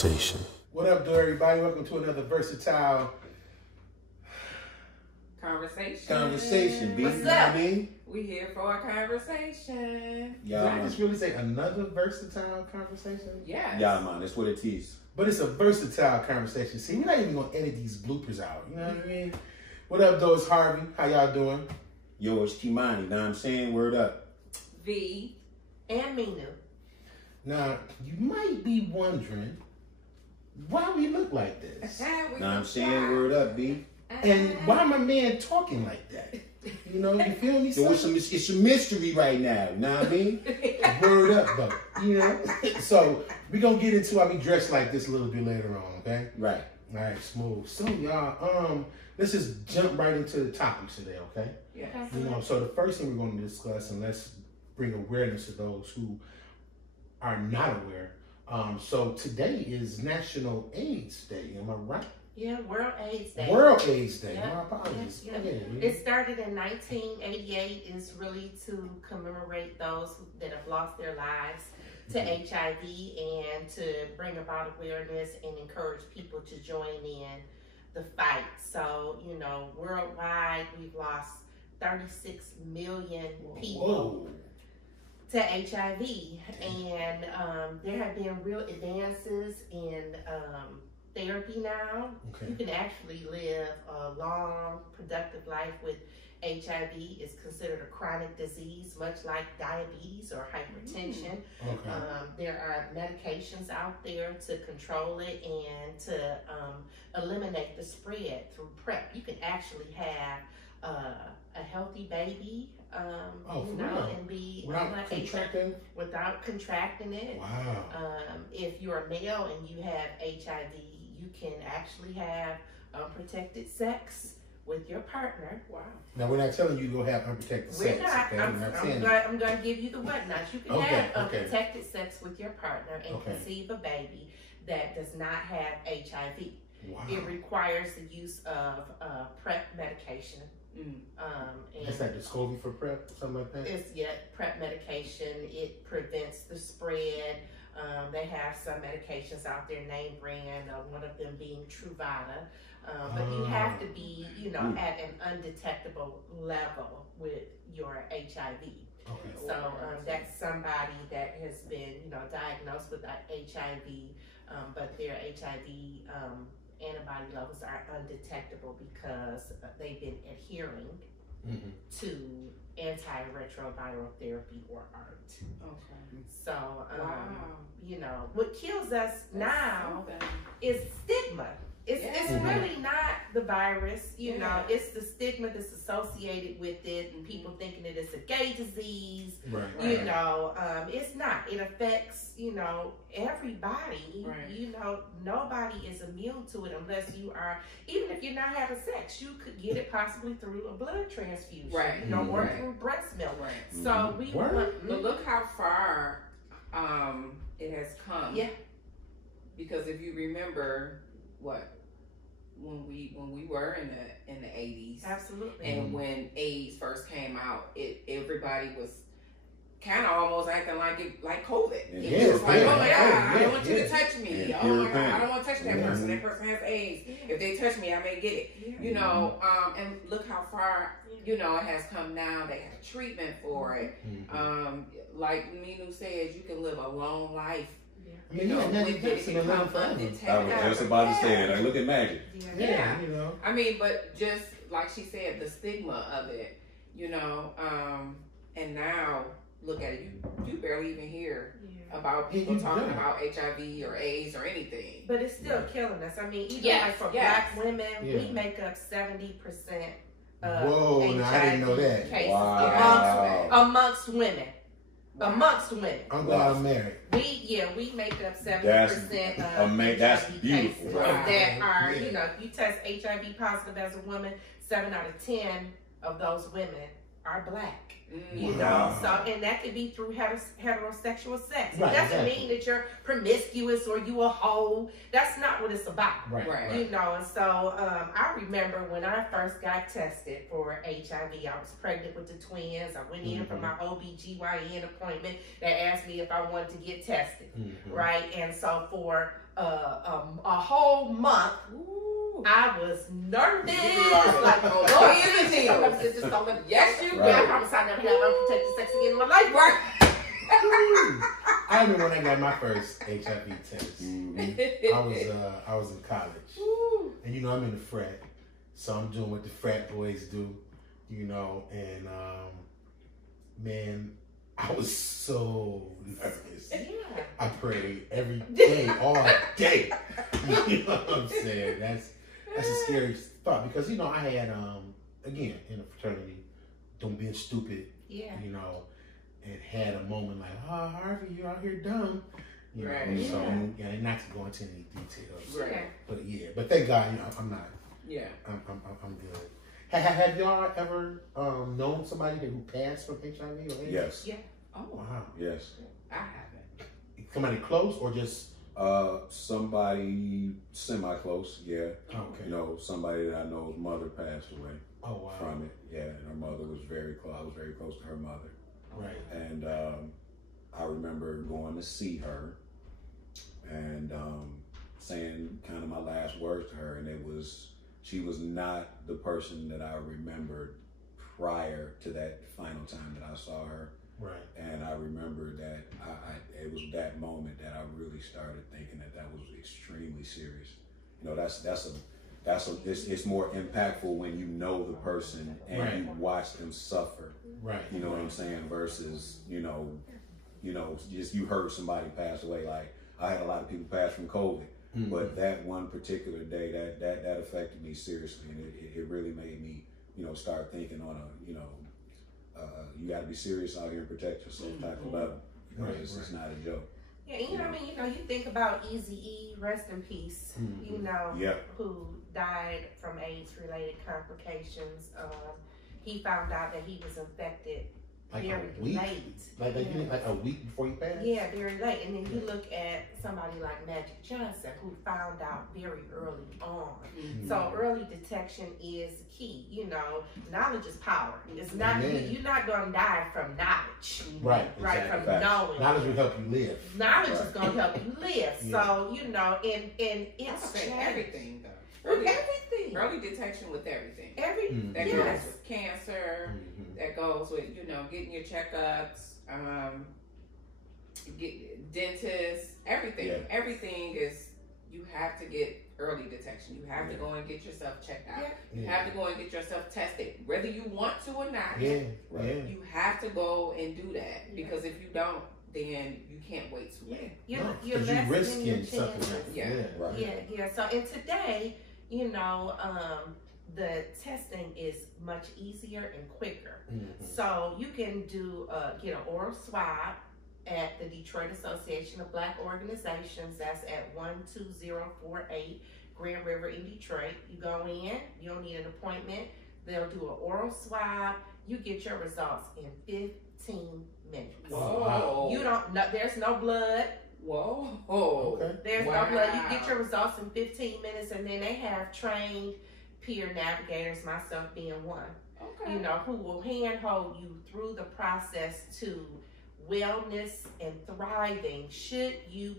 conversation. What up, everybody? Welcome to another versatile conversation. B. What's you know up? What I mean? We here for a conversation. Did I just really say another versatile conversation? Yes. Yeah, man, that's what it is. But it's a versatile conversation. See, we're not even gonna edit these bloopers out. You know what I mean? What up, though? It's Harvey. How y'all doing? Yo, it's Kimani. Know what I'm saying? Word up. V and Minu. Now, you might be wondering why we look like this. Know what I'm saying? Word up, B. And why my man talking like that? You know, you feel me? So it's a mystery right now. Know what I mean? Word up, though. You know? So, we're going to get into how we dress like this a little bit later on, okay? Right. All right, smooth. So, y'all, let's just jump right into the topics today, okay? Yes. You know, so the first thing we're going to discuss, and let's bring awareness to those who are not aware. So today is National AIDS Day. Am I right? Yeah, World AIDS Day. World AIDS Day. Yep. My apologies. Yep. Yeah. It started in 1988. Is really to commemorate those that have lost their lives to HIV and to bring about awareness and encourage people to join in the fight. So, you know, worldwide, we've lost 36 million people to HIV. And there have been real advances in therapy now. Okay. You can actually live a long, productive life with HIV. It's considered a chronic disease, much like diabetes or hypertension. Okay. There are medications out there to control it and to eliminate the spread through PrEP. You can actually have a healthy baby, you know, and be without contracting it. Wow. If you're a male and you have HIV, you can actually have unprotected sex with your partner. Wow. Now, we're not telling you to go have unprotected We're sex. not. Okay? I'm going to give you the whatnots. You can have unprotected sex with your partner and conceive a baby that does not have HIV. Wow. It requires the use of PrEP medication. And it's like Descovy for PrEP, something like that? It's PrEP medication. It prevents the spread. They have some medications out there, name brand, one of them being Truvada. But you have to be, you know, at an undetectable level with your HIV. Okay. So that's somebody that has been, you know, diagnosed with HIV, but their HIV antibody levels are undetectable because they've been adhering to antiretroviral therapy or ART. Okay. So, you know, what kills us now is stigma. It's really not the virus, you know, it's the stigma that's associated with it and people thinking that it's a gay disease. You know, it's not. It affects, you know, everybody. You know, nobody is immune to it unless you are, even if you're not having sex, you could get it possibly through a blood transfusion. You know, or through breast milk. So we want, but look how far it has come. Yeah. Because if you remember when we were in the 80s, absolutely, and when AIDS first came out, everybody was kind of almost acting like COVID. It was like, oh my God, I don't want you to touch me. Oh my God, I don't want to touch that person. That person has AIDS. If they touch me, I may get it. You know, and look how far, you know, it has come now. They have treatment for it. Like Minu says, you can live a long life. I mean, with it, I was just about to say it. Like, look at Magic. You know. I mean, but just like she said, the stigma of it, you know, and now look at it. You barely even hear about people talking about HIV or AIDS or anything. But it's still killing us. I mean, even like for Black women, we make up 70% of HIV I didn't know that. cases amongst women. Amongst women. I'm glad I'm married. We make up 70% of that's HIV beautiful. cases that are, you know, if you test HIV positive as a woman, 7 out of 10 of those women are Black. You know, so, and that could be through heterosexual sex. It Right, doesn't exactly. mean that you're promiscuous or you a hoe. That's not what it's about. Right. You know, and so I remember when I first got tested for HIV, I was pregnant with the twins. I went in for my OBGYN appointment. They asked me if I wanted to get tested, right? And so for a whole month, I was nervous. Like, yes, you do. I promise I'll never have unprotected sex again in my life. I remember when I got my first HIV test. I was in college, and you know I'm in the frat, so I'm doing what the frat boys do, you know. And man, I was so nervous. Yeah. I prayed every day, all day. You know what I'm saying? That's a scary thought because you know I had again in a fraternity, don't being stupid. Yeah. You know, and had a moment like, oh, Harvey, you out here dumb. You know, so yeah, not to go into any details. Right. But thank God, you know, I'm not. Yeah. I'm good. Have y'all ever known somebody who passed from HIV or AIDS? Yes. Yeah. Oh Wow. Yes. I haven't. Somebody close or just? Somebody semi-close, yeah. Okay. You know, somebody that I know's mother passed away from it. Yeah, and her mother was very close. I was very close to her mother. Right. And I remember going to see her and saying kind of my last words to her, and she was not the person that I remembered prior to that final time that I saw her. Right. And I remember that it was that moment that I really started thinking that was extremely serious. You know, it's more impactful when you know the person and you watch them suffer. Right. You know what I'm saying? Versus, you know, just you heard somebody pass away. Like I had a lot of people pass from COVID, but that one particular day that affected me seriously, and it really made me, you know, start thinking on a, you know, you got to be serious out here and protect yourself type of level. Because it's not a joke. Yeah, you know, I mean, you know, you think about Eazy-E, rest in peace, you know, who died from AIDS-related complications. He found out that he was infected very late. Like a week before he passed? Yeah, very late. And then you look at somebody like Magic Johnson, who found out very early on. So early detection is key. You know, knowledge is power. It's not you're not gonna die from knowledge. Right. Right, Exactly. from knowing. Knowledge will help you live. Knowledge is gonna help you live. So, you know, and it's everything though. Everything. Early detection with everything. That goes with cancer. That goes with, you know, getting your checkups, get dentists, everything. Yeah. Everything is, you have to get early detection. You have to go and get yourself checked out. You have to go and get yourself tested, whether you want to or not. You have to go and do that because if you don't, then you can't wait too late. You're risking something. Yeah. So, and today, you know, the testing is much easier and quicker. So you can get an oral swab at the Detroit Association of Black Organizations. That's at 12048 Grand River in Detroit. You go in, you don't need an appointment. They'll do an oral swab. You get your results in 15 minutes. Wow. You don't know, there's no blood. Whoa. Okay. There's no blood. You get your results in 15 minutes, and then they have trained peer navigators, myself being one, you know, who will handhold you through the process to wellness and thriving should you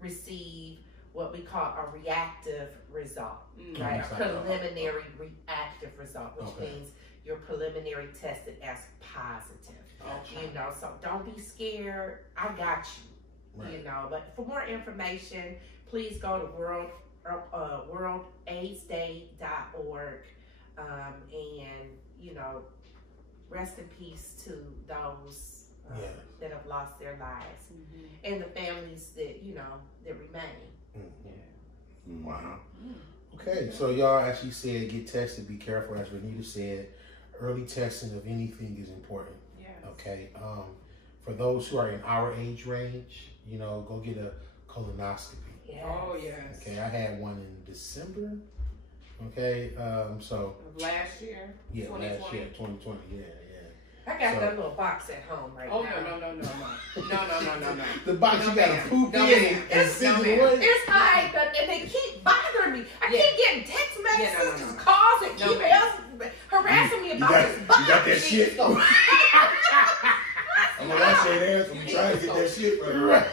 receive what we call a reactive result, right? A preliminary reactive result, which means you're preliminary tested as positive. You know, so don't be scared. I got you. You know, but for more information, please go to worldaidsday.org, and you know, rest in peace to those that have lost their lives and the families that, you know, that remain. Wow. Okay, so y'all, as she said, get tested, be careful. As Renita said, early testing of anything is important. Okay. For those who are in our age range, you know, go get a colonoscopy. Oh yes. Okay, I had one in December. Okay, so last year. Yeah, 2020. last year, 2020. I got that little box at home right now. No. The box you gotta poop in and send it away. It's high, but they keep bothering me. I keep getting text messages, calls, and emails harassing me about this box. You got that shit? I'm gonna say that when you try to get that shit from you. Right.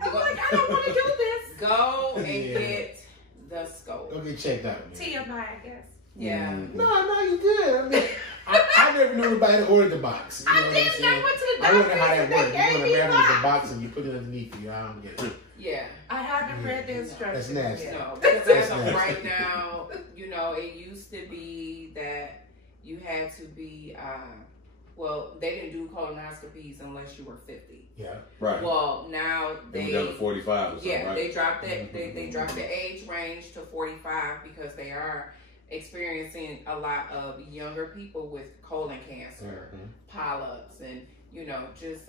I'm like, I don't want to do this. Go and get the scope. Go get checked out. TMI, I guess. Yeah. No, you did. I mean, I never knew anybody that ordered the box. I didn't. I went to the doctor. I don't know how that works. You want to grab the box and you put it underneath you. I don't get it. Yeah. I haven't read the instructions. That's nasty. No, because as of right now, it used to be that you had to be, they didn't do colonoscopies unless you were 50. Yeah. Right. Well, now they got to 45 or something, right? they dropped that. They dropped the age range to 45 because they are experiencing a lot of younger people with colon cancer, polyps, and just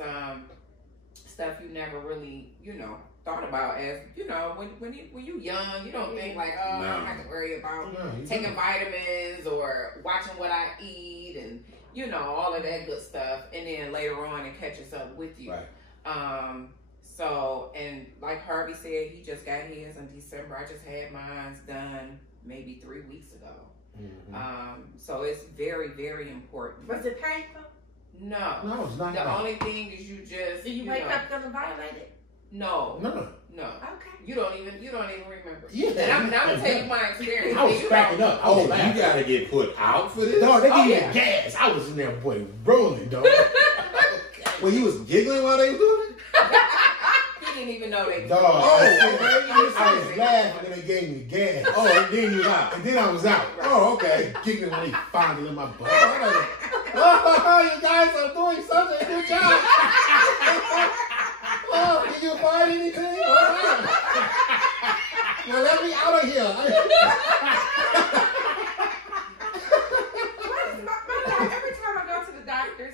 stuff you never really thought about as when you young, you don't think like, oh, I don't have to worry about taking vitamins or watching what I eat and all of that good stuff, and then later on it catches up with you. Right. So, and like Harvey said, he just got his in December. I just had mine done maybe 3 weeks ago. So it's very, very important. Was it painful? No, it's not. The only thing is you just. Do you wake up gonna violate it? No. Okay. You don't even remember. Yeah. And I'm gonna tell you my experience. I was cracking up. You gotta get put out for this? No, they gave me gas. I was in there, boy, rolling, dog. Well, he was giggling while they were doing it? He didn't even know they. Dog. I was laughing when they gave me gas. Oh, and then you was out. And then I was out. Right. Oh, okay. Giggling when they fondling my butt. Oh, you guys are doing such a good job. Oh, did you find anything? All right. Well, let me out of here. Every time I go to the doctor,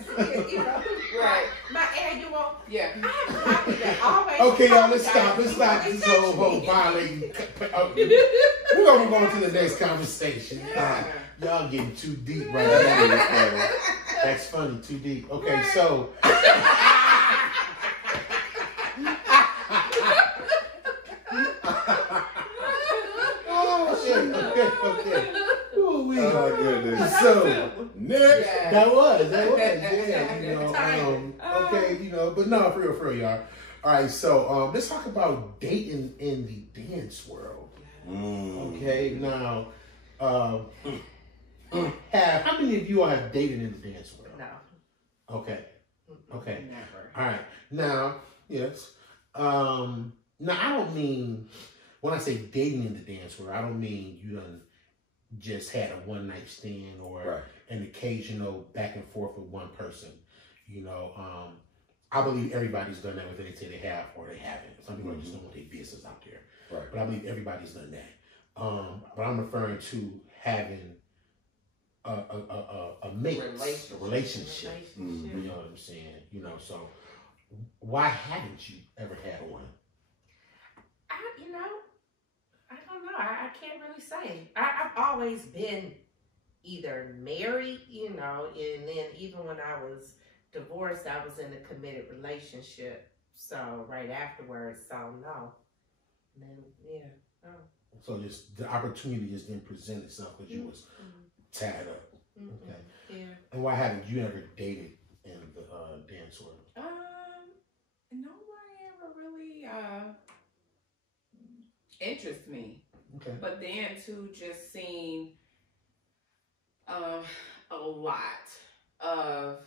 Right. my annual. Yeah. I have a doctor that always. Okay, y'all, let's stop this whole violating. We're gonna move on to the next conversation. Y'all getting too deep right now. That's funny, too deep. Okay, so. Oh shit! Okay. Ooh, we. Oh my goodness. So next. Yeah. that was yeah. Okay, but no, for real, y'all. All right, so let's talk about dating in the dance world. Okay, now, how many of you all have dated in the dance world? No. Okay. Never. All right. Now, yes. Now, I don't mean, when I say dating in the dance world, I don't mean you done just had a one-night stand or an occasional back and forth with one person. I believe everybody's done that, whether they say they have or they haven't. Some people just don't want their business out there. Right. But I believe everybody's done that. But I'm referring to having a mate, a relationship. You know what I'm saying? So why haven't you ever had one? I don't know. I can't really say. I've always been either married, and then even when I was divorced, I was in a committed relationship. So right afterwards, so no. And then, So just the opportunity just didn't present itself because you was tied up. Okay. Yeah. And why haven't you ever dated in the dance world? Nobody ever really interests me. Okay. But then too, just seeing a lot of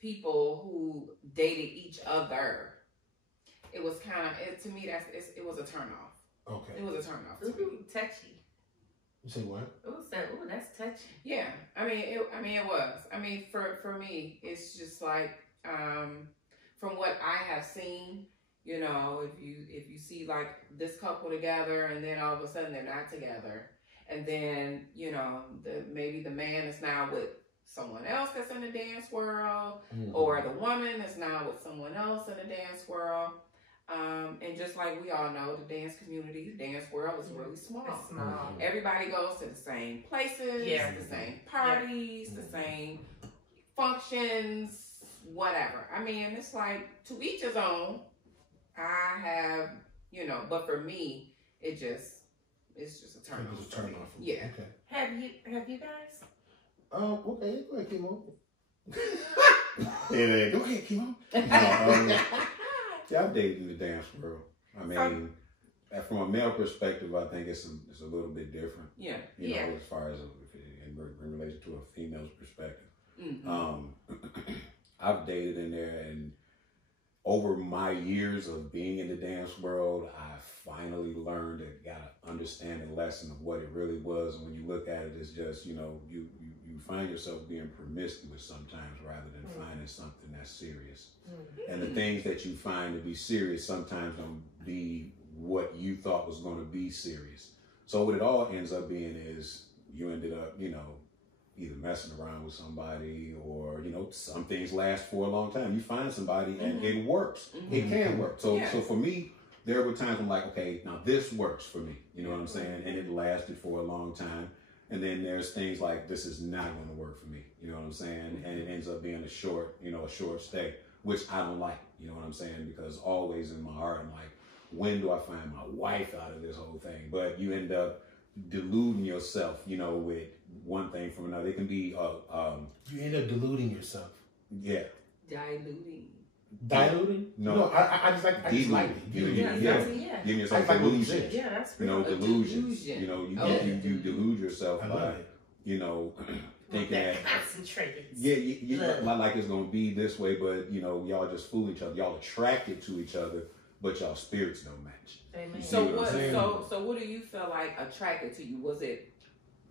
people who dated each other. It was kind of to me it was a turn off. Okay. It was a turn off to me. Touchy. You say what? Ooh, that's touchy. Yeah, it was. For me, it's just like from what I have seen, if you see like this couple together and then all of a sudden they're not together, and then maybe the man is now with someone else that's in the dance world, or the woman is now with someone else in the dance world. And just like we all know, the dance community, the dance world is really small. It's small. Everybody goes to the same places, the same parties, the same functions, whatever. I mean, it's like to each his own. I have, but for me, it's just a turn on. It's a turn on for me. Yeah. Okay. Have you guys? Okay. Go ahead, Kimo. Yeah, go ahead, Kimo. Yeah, I've dated in the dance world. I mean, from a male perspective, I think it's a little bit different. Yeah. You know, as far as in relation to a female's perspective. Mm-hmm. I've dated in there, and over my years of being in the dance world, I finally learned and got an understanding lesson of what it really was. And when you look at it, it's just, you find yourself being promiscuous sometimes rather than finding something that's serious. Mm-hmm. And the things that you find to be serious sometimes don't be what you thought was going to be serious. So what it all ends up being is you ended up, either messing around with somebody or, some things last for a long time. You find somebody and it works. Mm-hmm. It can work. So for me, there were times I'm like, okay, now this works for me. You know what I'm saying? And it lasted for a long time. And then there's things like, this is not going to work for me. You know what I'm saying? And it ends up being a short stay, which I don't like. You know what I'm saying? Because always in my heart, I'm like, when do I find my wife out of this whole thing? But you end up deluding yourself, with one thing from another. It can be you end up deluding yourself. Yeah. Diluting? No, I just like it. Giving yourself delusion. Yeah, that's delusions. You delude yourself by, thinking that concentrated. Like it's gonna be this way, but y'all just fool each other. Y'all attracted to each other, but y'all spirits don't match. Amen. So what do you feel like attracted to you? Was it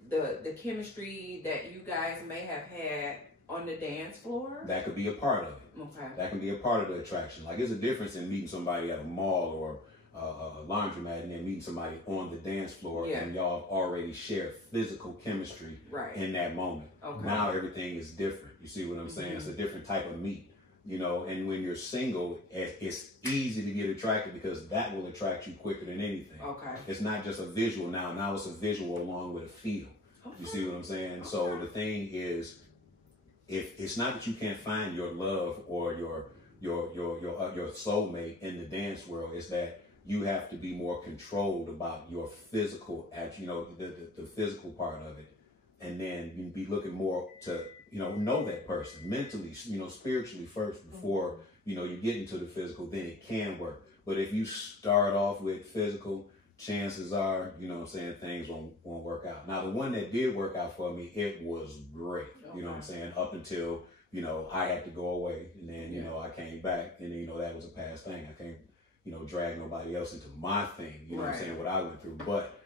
the chemistry that you guys may have had on the dance floor? That could be a part of it. Okay. That can be a part of the attraction. Like, there's a difference in meeting somebody at a mall or a laundromat and then meeting somebody on the dance floor and y'all already share physical chemistry in that moment. Okay. Now everything is different. You see what I'm saying? It's a different type of meet. And when you're single, it's easy to get attracted because that will attract you quicker than anything. Okay. It's not just a visual now. Now it's a visual along with a feel. Okay. You see what I'm saying? Okay. So the thing is, if it's not that you can't find your love or your soulmate in the dance world, it's that you have to be more controlled about your physical, the physical part of it, and then you be looking more to know that person mentally, spiritually first before you get into the physical. Then it can work. But if you start off with physical, chances are, things won't work out. Now, the one that did work out for me, it was great. Okay. You know what I'm saying? Up until, I had to go away, and then, I came back, and then, that was a past thing. I can't, drag nobody else into my thing, what I'm saying, what I went through, but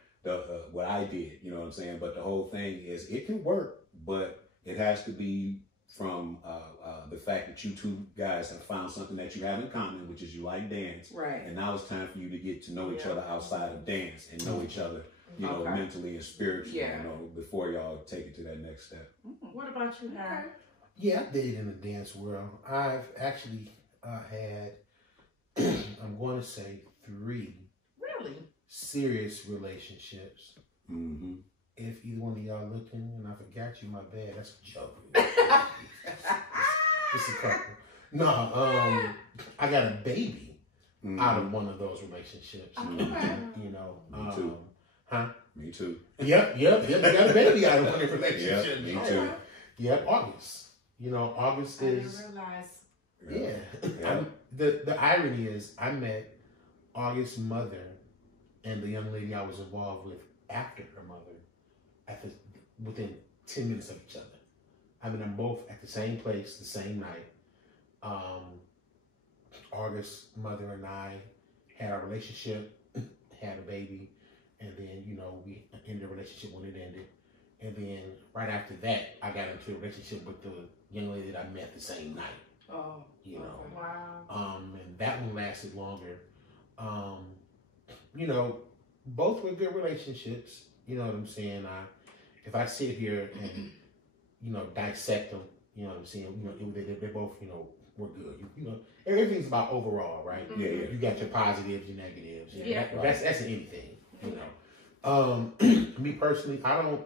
what I did, you know what I'm saying? But the whole thing is, it can work, but it has to be from the fact that you two guys have found something that you have in common, which is you like dance. Right. And now it's time for you to get to know each other outside of dance and know each other, mentally and spiritually, before y'all take it to that next step. What about you, Harry? Yeah, I dated in the dance world. I've actually had, I'm going to say 3 serious relationships. Mm-hmm. If either one of y'all looking and I forgot you, my bad. That's a joke. It's a couple. No, I got a baby out of one of those relationships. Me too. Huh? Me too. Yep. I got a baby out of one of the relationships. Me too. Yep, August. August is. I didn't realize. Yeah. The irony is, I met August's mother and the young lady I was involved with after her mother. Within 10 minutes of each other. I mean, I'm both at the same place, the same night. August's mother and I had a relationship, had a baby, and then, we ended the relationship when it ended. And then right after that, I got into a relationship with the young lady that I met the same night. Oh, wow. And that one lasted longer. Both were good relationships. You know what I'm saying? If I sit here and, dissect them, you know what I'm saying? They're both, we're good. You know, everything's about overall, right? Yeah. You got your positives, your negatives. Yeah. That's in anything, you know. Me personally, I don't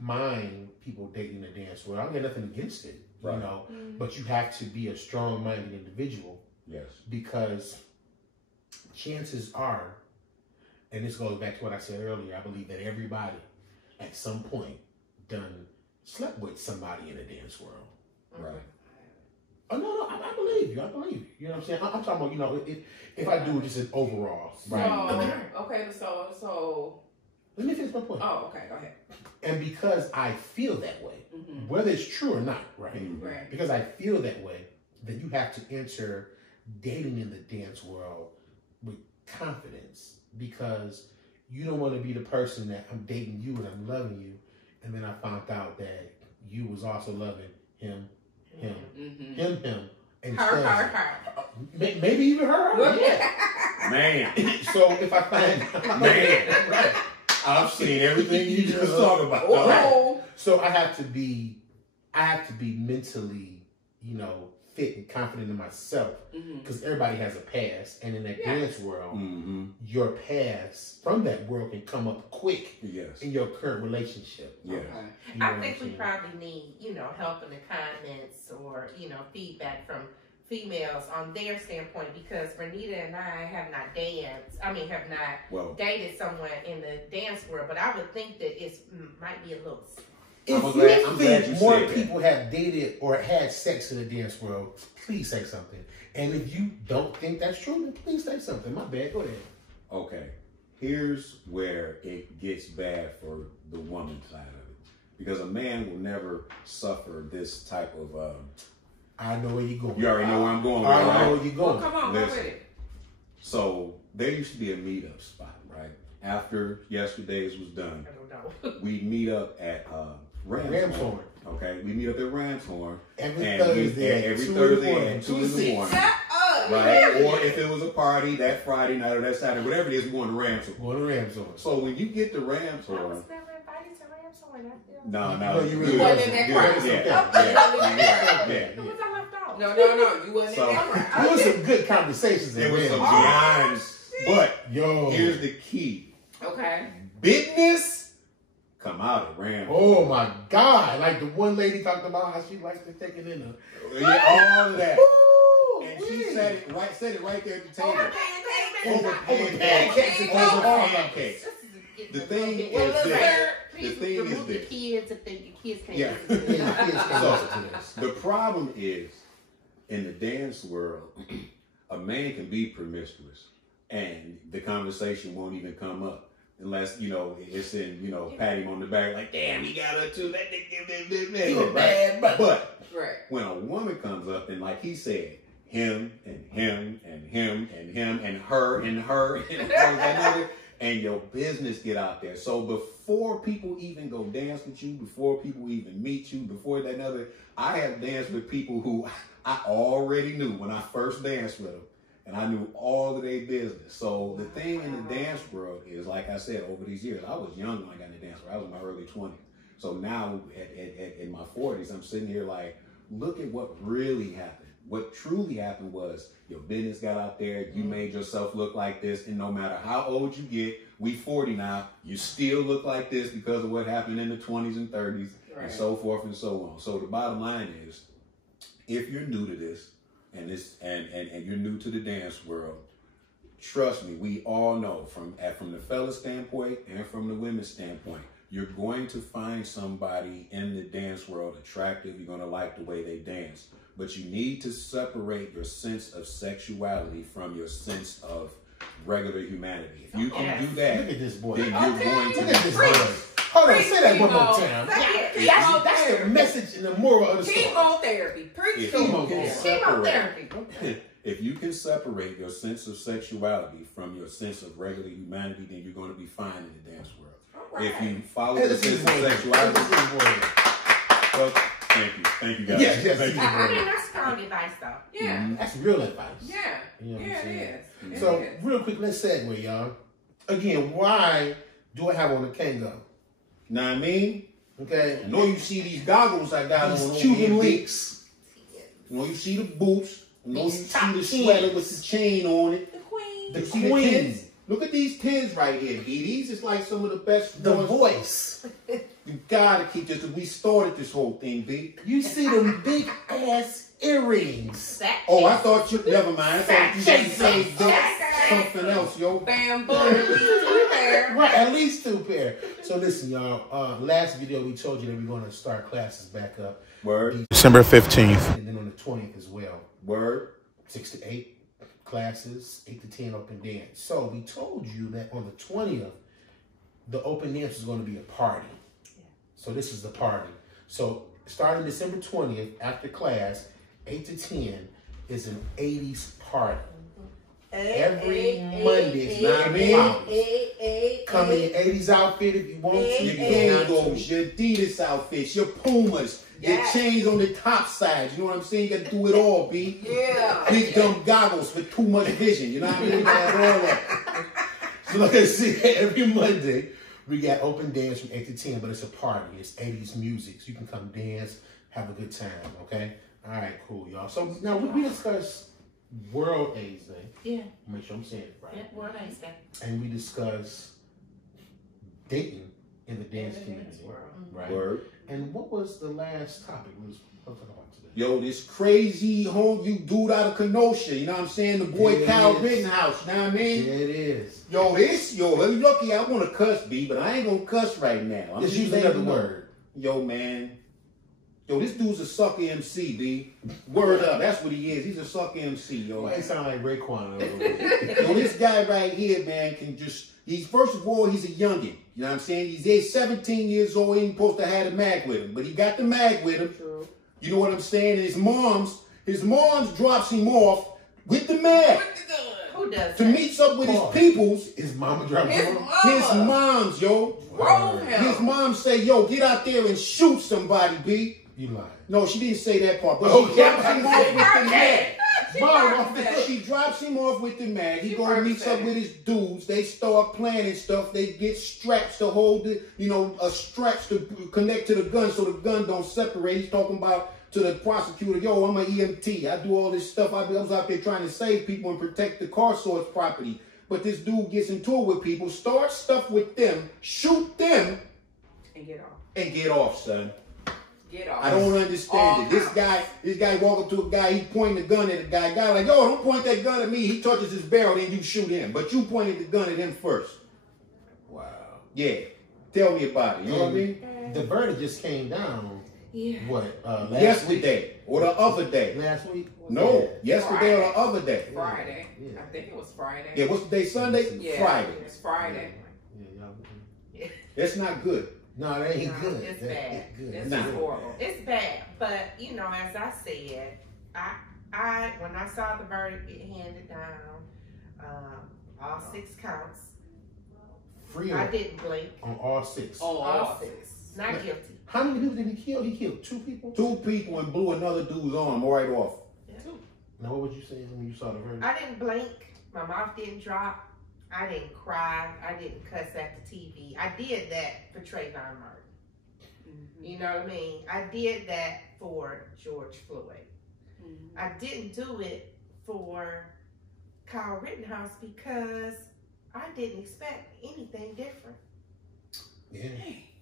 mind people dating the dance world. I don't get nothing against it, you know. But you have to be a strong-minded individual. Yes. Because chances are, and this goes back to what I said earlier, I believe that everybody at some point done slept with somebody in the dance world. Right. Oh, no, I believe you. I believe you. You know what I'm saying? I'm talking about, you know, if I do just an overall, right? So. Let me finish my point. Oh, okay, go ahead. And because I feel that way, whether it's true or not, right? Right. Because I feel that way, then you have to enter dating in the dance world with confidence, because you don't want to be the person that I'm dating you and I'm loving you, and then I found out that you was also loving him, and her. maybe even her. Yeah. Man. So if I find Man. I've seen everything you just talked about. Right. So I have to be mentally, you know, fit and confident in myself, because everybody has a past, and in that dance world, your past from that world can come up quick in your current relationship. Yes. You know I think we probably need, you know, help in the comments or, you know, feedback from females on their standpoint, because Renita and I have not dated someone in the dance world, but I would think that it might be a little. If you think more people have dated or had sex in the dance world, please say something. And if you don't think that's true, then please say something. My bad. Go ahead. Okay. Here's where it gets bad for the woman side of it. Because a man will never suffer this type of... I know where you're going. You already know where I'm going. I know where you're going. Well, come on, go with it. So there used to be a meetup spot, right? After yesterday's was done, we'd meet up at Ramshorn. Okay, we meet up at Ramshorn every Thursday at 2 in the morning. Right? Or if it was a party that Friday night or that Saturday, whatever it is, we're going to Ramshorn. So when you get to Ramshorn, I was never invited to Ramshorn. No, you wasn't in that party. Yeah. Who was I left off? No, you wasn't in that party. There was some good conversations. There was some behind, but yo, here's the key. Okay. Business come out of Ramshorn. Oh my God! Like the one lady talked about how she likes to take it in her. Yeah, all of that. Woo, and she said it right there at the table. Over pancakes. The thing is this. The thing is the this. kids if the kids can't. Yeah. So the problem is, in the dance world, a man can be promiscuous, and the conversation won't even come up unless, you know, it's in, you know, pat him on the back like, damn, he got her too. That nigga, bad, but when a woman comes up and, like he said, him and him and him and him and her and her and her and your business get out there. So before people even go dance with you, before people even meet you, before that other, I have danced with people who I already knew when I first danced with them, and I knew all of their business. So the thing in the dance world is, like I said, over these years, I was young when I got in the dance world. I was in my early 20s. So now in my 40s, I'm sitting here like, look at what really happened. What truly happened was your business got out there, you made yourself look like this, and no matter how old you get, we 40 now, you still look like this because of what happened in the 20s and 30s, and so forth and so on. So the bottom line is, if you're new to this, and you're new to the dance world, trust me, we all know from the fella standpoint and from the women's standpoint, you're going to find somebody in the dance world attractive. You're going to like the way they dance. But you need to separate your sense of sexuality from your sense of regular humanity. If you can do that, look at this boy. then you're going to look at this boy. Hold on, say that one more time. That's the message in the moral of the story. Chemotherapy. Preach chemotherapy. If you can separate your sense of sexuality from your sense of regular humanity, then you're going to be fine in the dance world. Right. If you follow the sense of sexuality, well, thank you guys. Yes. I mean, that's strong advice, though. Yeah, that's real advice. Yeah, you know it is. So real quick, let's segue, y'all. Again, why do I have on the Kango? Know what I mean? Okay. I know you see these goggles I got on. Cuban links. You know, you see the boots. No cheetah sweater with the chain on it. The queen. The queen. Look at these pins right here, B. These is like some of the best. The voice. You gotta keep this. We started this whole thing, B. You see them big ass earrings. Oh, I thought you. Never mind. I thought you were saying something else, yo. Bamboo. At least 2 pair. Right, at least 2 pair. So listen, y'all. Last video we told you that we're going to start classes back up. Word. December 15th, and then on the 20th as well. Word. 6 to 8 classes, 8 to 10 open dance. So we told you that on the 20th, the open dance is going to be a party. Yeah. So this is the party. So starting December 20th, after class, 8 to 10 is an 80s party. Every Monday, it's 9 hours. Come in your 80s outfit if you want to. Your Gangos, your Adidas outfits, your Pumas, your chains on the top side. You know what I'm saying? You got to do it all, B. Yeah. Big dumb goggles with too much vision. You know what I mean? You got all that. So like I said, every Monday, we got open dance from 8 to 10, but it's a party. It's 80s music. So you can come dance, have a good time, okay? All right, cool, y'all. So now we discussed World AIDS Day. Yeah. Make sure I'm saying it right. Yeah, World AIDS Day. And we discussed dating in the dance community. Right. Word. And what was the last topic we was talking about today? Yo, this crazy you dude out of Kenosha, you know what I'm saying? The boy Kyle Rittenhouse, you know what I mean? Yeah, it is. Yo, lucky I want to cuss, B, but I ain't gonna cuss right now. I'm Just use letting another you know. word. Yo, man. Yo, this dude's a sucker MC, B. Word up, that's what he is. He's a sucker MC, yo. Well, it sound like Raekwon. Yo, this guy right here, man, he's first of all, he's a youngin'. You know what I'm saying? He's 17 years old. He ain't supposed to have the mag with him, but he got the mag with him. True. You know what I'm saying? And his mom's drops him off with the mag. Who does to that? meet up with his peoples. His mama dropped him off? His mom's, yo. His mom say, yo, get out there and shoot somebody, B. You lying. No, she didn't say that part, but Oh, she drops him off with the mag. She drops him off with the mag. He goes meets up with his dudes. They start planning stuff. They get straps to hold the, straps to connect to the gun so the gun don't separate. He's talking about to the prosecutor, yo, I'm an EMT. I do all this stuff. I was out there trying to save people and protect the car source property. But this dude gets into it with people, starts stuff with them, shoot them, and get off. And get off, son. Get off. I don't understand it. This guy walk up to a guy, he pointing the gun at the guy. Guy like, yo, don't point that gun at me. He touches his barrel, then you shoot him. But you pointed the gun at him first. Wow. Yeah. Tell me about it. You know what I mean? The verdict just came down. Yeah. What? Yesterday or the other day. Last week? No. Yesterday or the other day. Friday. Yeah. I think it was Friday. Yeah, what's the day? Sunday? Yeah, Friday. It's Friday. Yeah. That's not good. No, that ain't good. It's bad. It's horrible. It's bad. But, as I said, I when I saw the verdict get handed down, all 6 counts, Free I didn't blink. On all 6. All 6. Not guilty. How many people did he kill? He killed 2 people? 2 people and blew another dude's arm right off. Yeah. Now, what would you say when you saw the verdict? I didn't blink. My mouth didn't drop. I didn't cry. I didn't cuss at the TV. I did that for Trayvon Martin. Mm-hmm. You know what I mean? I did that for George Floyd. Mm-hmm. I didn't do it for Kyle Rittenhouse because I didn't expect anything different. Yeah.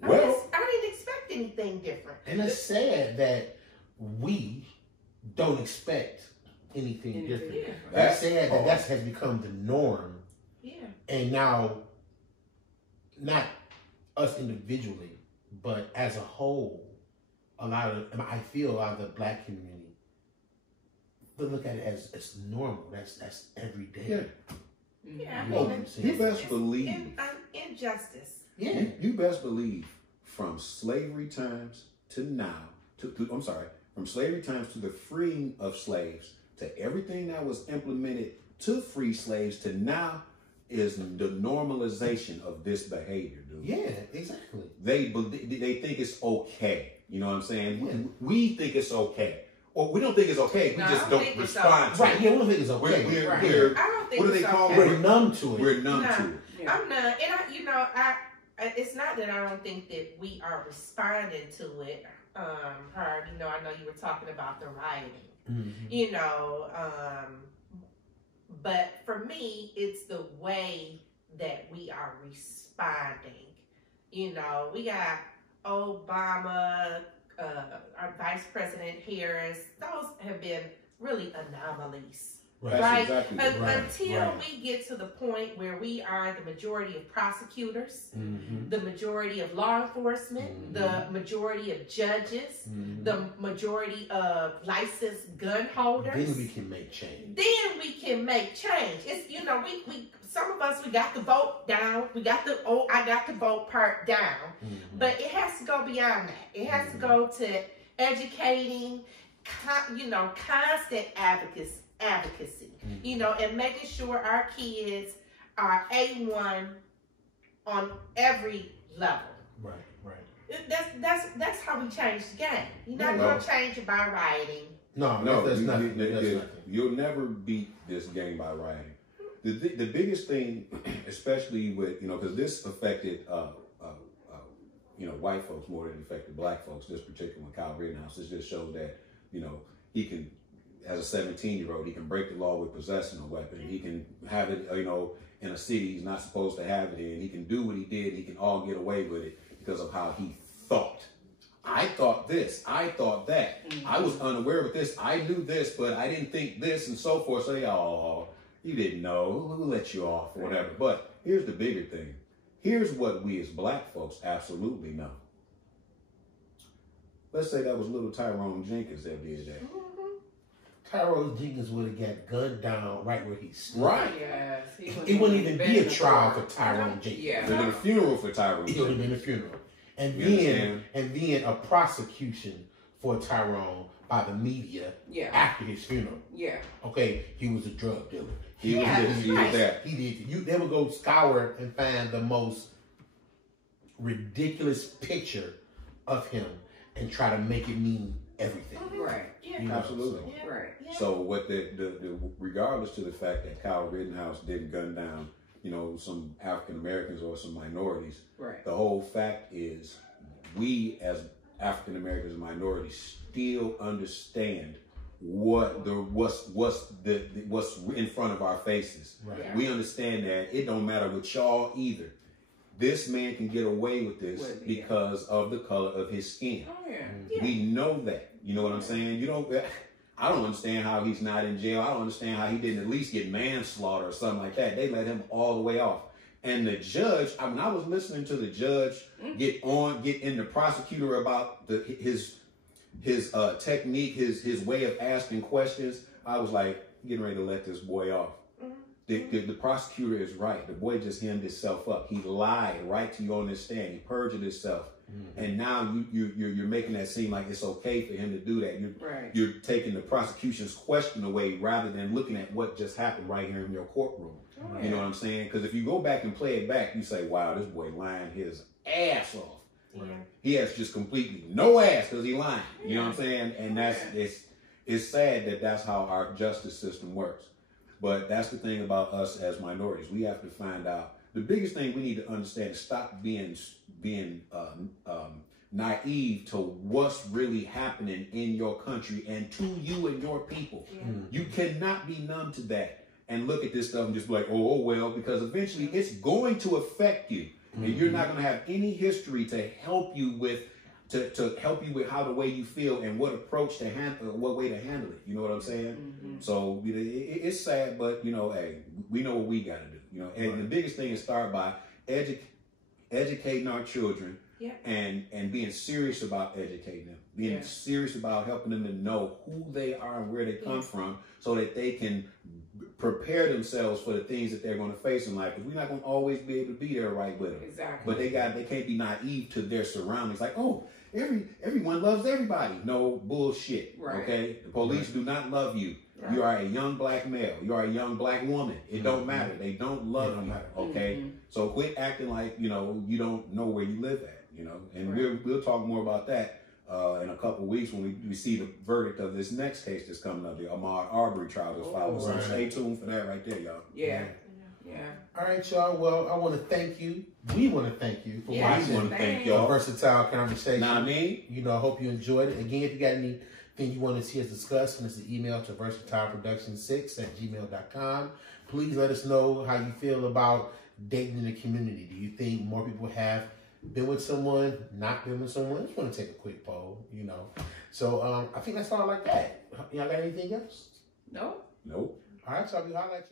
I didn't expect anything different. And it's sad that we don't expect anything different. Yeah. That's sad that has become the norm. Yeah. And now, not us individually, but as a whole, I feel a lot of the black community, they look at it as normal. That's every day. Yeah. Yeah. You best believe. Injustice. Yeah. You best believe from slavery times to now, from slavery times to the freeing of slaves, to everything that was implemented to free slaves, to now is the normalization of this behavior, dude. Yeah, exactly. They think it's okay. You know what I'm saying? Yeah. We think it's okay. Or we don't think it's okay. We just don't respond to it. Right, yeah, we don't think it's okay. We're I don't think what do they call it? We're numb to it. We're numb to it. Yeah. I'm not. And it's not that I don't think that we are responding to it. Herb, I know you were talking about the rioting. You know, but for me, it's the way that we are responding. You know, we got Obama, our Vice President Harris. Those have been really anomalies. Right. Exactly until we get to the point where we are the majority of prosecutors, the majority of law enforcement, the majority of judges, the majority of licensed gun holders. Then we can make change. It's, you know, we some of us, we got the vote down. We got the I got the vote part down. But it has to go beyond that. It has to go to educating, you know, constant advocacy, you know, and making sure our kids are A1 on every level. Right. That's how we change the game. You're not going to change it by rioting. No, that's nothing. You'll never beat this game by rioting. The biggest thing, especially with, you know, because this affected, you know, white folks more than it affected black folks. This particular one, Kyle Rittenhouse, it just shows that, you know, he can, as a 17-year-old, he can break the law with possessing a weapon. He can have it, you know, in a city he's not supposed to have it in. He can do what he did. He can all get away with it because of how he thought. I thought this. I thought that. I was unaware of this. I knew this, but I didn't think this, and so forth. So, oh, you didn't know. Who let you off or whatever? But here's the bigger thing. Here's what we as black folks absolutely know. Let's say that was little Tyrone Jenkins that did that. Tyrone Jenkins would have got gunned down right where he stood. Right. Yes. It wouldn't even be a trial for Tyrone Jenkins. Yeah. It would have been a funeral for Tyrone Jenkins. It would have been a funeral. And then a prosecution for Tyrone by the media after his funeral. Yeah. Okay, he was a drug dealer. He was that. He did. They would go scour and find the most ridiculous picture of him and try to make it mean everything. Right. Yeah. You know, Absolutely. Yeah. Right. Yeah. So what the regardless to the fact that Kyle Rittenhouse didn't gun down, you know, some African Americans or some minorities, Right. the whole fact is we as African Americans and minorities still understand what's in front of our faces. Right. Yeah. We understand that it don't matter with y'all either. This man can get away with this because of the color of his skin. Oh yeah. We know that. You know what I'm saying? I don't understand how he's not in jail. I don't understand how he didn't at least get manslaughter or something like that. They let him all the way off. And the judge, when I was listening to the judge get in the prosecutor about his technique, his way of asking questions, I was like, getting ready to let this boy off. The prosecutor is right. The boy just hemmed himself up. He lied right to you on this stand. He perjured himself. And now you're making that seem like it's okay for him to do that. You're taking the prosecution's question away rather than looking at what just happened right here in your courtroom. Oh, you know what I'm saying? Because if you go back and play it back, you say, wow, this boy lying his ass off. Yeah. He has just completely no ass because he lying. You know what I'm saying? And it's sad that that's how our justice system works. But that's the thing about us as minorities. We have to find out. The biggest thing we need to understand is stop being naive to what's really happening in your country and to you and your people. You cannot be numb to that and look at this stuff and just be like, oh well, because eventually it's going to affect you. And you're not going to have any history to help you with how the way you feel and what approach to handle, what way to handle it. You know what I'm saying? So it's sad, but you know, hey, we know what we got to do. You know, and the biggest thing is start by educating our children and being serious about educating them, being serious about helping them to know who they are and where they come from, so that they can prepare themselves for the things that they're going to face in life. Because we're not going to always be able to be there right with them. Exactly. But they can't be naive to their surroundings. Like, oh, everyone loves everybody. No bullshit. Right. Okay. The police do not love you. Right. You are a young black male. You are a young black woman. It don't matter. They don't love you. Okay. So quit acting like you don't know where you live at. You know. And we'll talk more about that in a couple of weeks when we see the verdict of this next case that's coming up, the Ahmaud Arbery trial that's filed. So stay tuned for that right there, y'all. Yeah. All right, y'all. Well, I want to thank you. We want to thank you for watching thank y'all. Versatile Conversation. Know what I mean? I hope you enjoyed it. Again, if you got any thing you want to see us discuss, send us an email to versatileproduction6@gmail.com. Please let us know how you feel about dating in the community. Do you think more people have been with someone, not been with someone? I just want to take a quick poll, you know. So I think that's all like that. Y'all got anything else? Nope. Nope. All right, so I'll be highlighting.